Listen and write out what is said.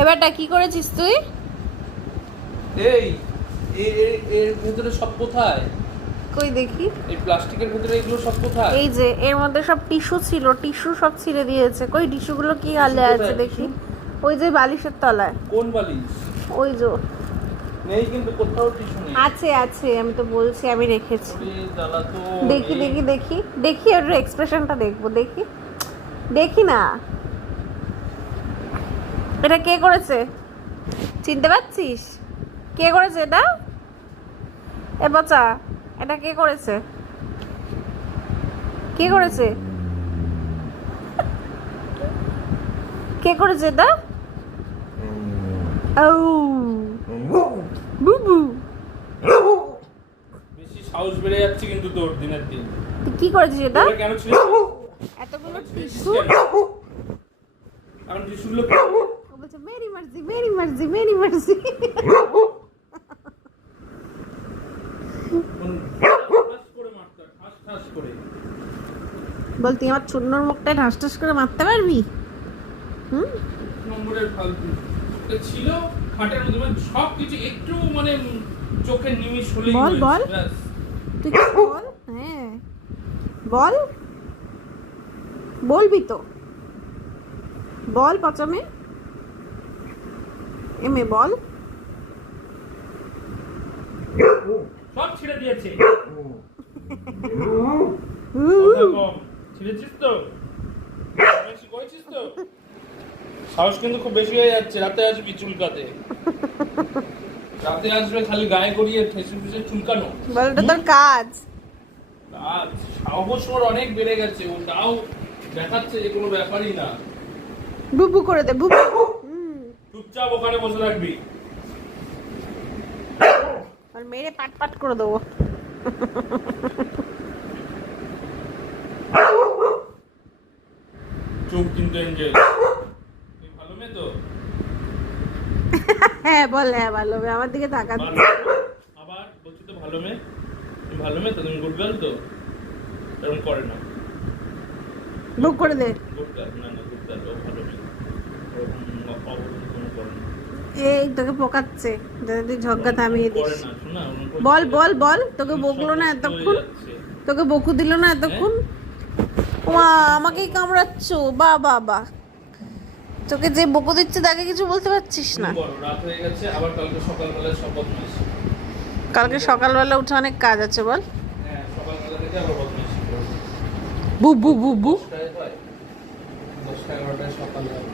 এবারটা কি করেছিস তুই? এই এর ভিতরে সব কোথায়? কই দেখি। এই প্লাস্টিকের ভিতরে এগুলো সব কোথায়? এই যে এর মধ্যে সব টিস্যু ছিল, টিস্যু সব ছিঁড়ে দিয়েছে। কই টিস্যুগুলো কি হালে আছে দেখি। ওই যে বালিশের তলায়। কোন বালিশ? ওই যে নেই কিন্তু কোথাও টিস্যু নেই। আছে আছে, আমি তো বলছি আমি রেখেছি। ওরে জ্বালা তো। দেখি দেখি দেখি দেখি এর এক্সপ্রেশনটা দেখবো, দেখি দেখি না। এটা কে করেছে চিনতে পারছিস? কে করেছে এটা? এ বাচ্চা, এটা কে করেছে? কে করেছে? কে করেছে এটা? ও বুবু, বেশি সাহস বেড়ে যাচ্ছে কিন্তু তোর দিনের দিন। তুই কি করেছিস এটা? এটা কেন ছিল? এতগুলো টিস্যু। এখন টিস্যুগুলো ও বলছে মেরি মার্জি মেরি মার্জি মেরি মার্জি। ঠাস করে মারতে, ঠাস ঠাস করে। বল তুই আমার চুন্নর মুখটায় ঠাস ঠাস করে মারতে পারবি? হুম, নম্বরের ফালতু এটা ছিল খাটের মধ্যে, মানে সব কিছু একটু মানে চোখে নিমিষ হলেই বল, হয়েছে, বল। ব্যাস। তুই কি বল? হ্যাঁ বল, বলবি তো বল পচামে এমে বল। সব ছিঁড়ে দিয়েছে। হুম, কথা কম। ছিঁড়েছিস তো? বেশি করেছিস তো? সাহস কিন্তু খুব বেশি হয়ে যাচ্ছে। রাতে আসবি চুলকাতে। রাতে আসবে খালি গায়ে গড়িয়ে ঠেসে ঠেসে চুলকানো। বল এটা তোর কাজ। আর সাহস ওর অনেক বেড়ে গেছে। ও তাও দেখাচ্ছে যে কোনো ব্যাপারই না। বুবু করে দে বুবু। হুম, চুপচাপ ওখানে বসে থাকবি। আর মেরে পাট পাট করে দেবো। চুপ কিন্তু এঞ্জেল। তুই ভালো মেয়ে তো? হ্যাঁ বল, হ্যাঁ ভালো হবে, আমার দিকে তাকা। ভালো। আবার বলছি তো ভালো মেয়ে। তুমি ভালো মেয়ে তো? তুমি গুড গার্ল তো? এরকম করে না। বুক করে দে। গুড গার্ল না, না গুড গার্ল। ও ভালো মেয়ে। ওরকম অবহেলা কোনো করে না। এই তোকে পোকাচ্ছে যাতে তুই ঝগড়া থামিয়ে দিস। করে না, শোনা, ওরকম বল করে বল না। বল, তোকে বকলো না সব নষ্ট এতক্ষণ? হয়ে যাচ্ছে। তোকে বকু দিল না এতক্ষণ? মা আমাকেই কামড়াচ্ছ, বা বা বা। তোকে যে বকু দিচ্ছে তাকে কিছু বলতে পারছিস না? তুমি বলো, রাত হয়ে গেছে, আবার কালকে সকালবেলায় সব বদমাইশ। কালকে সকালবেলা উঠে অনেক কাজ আছে বল। হ্যাঁ, সকালবেলা থেকে আবার বদমাইশি করবে। বু বু বু বু। 10টায় হয়, 10টা 11টায় সকাল হয়।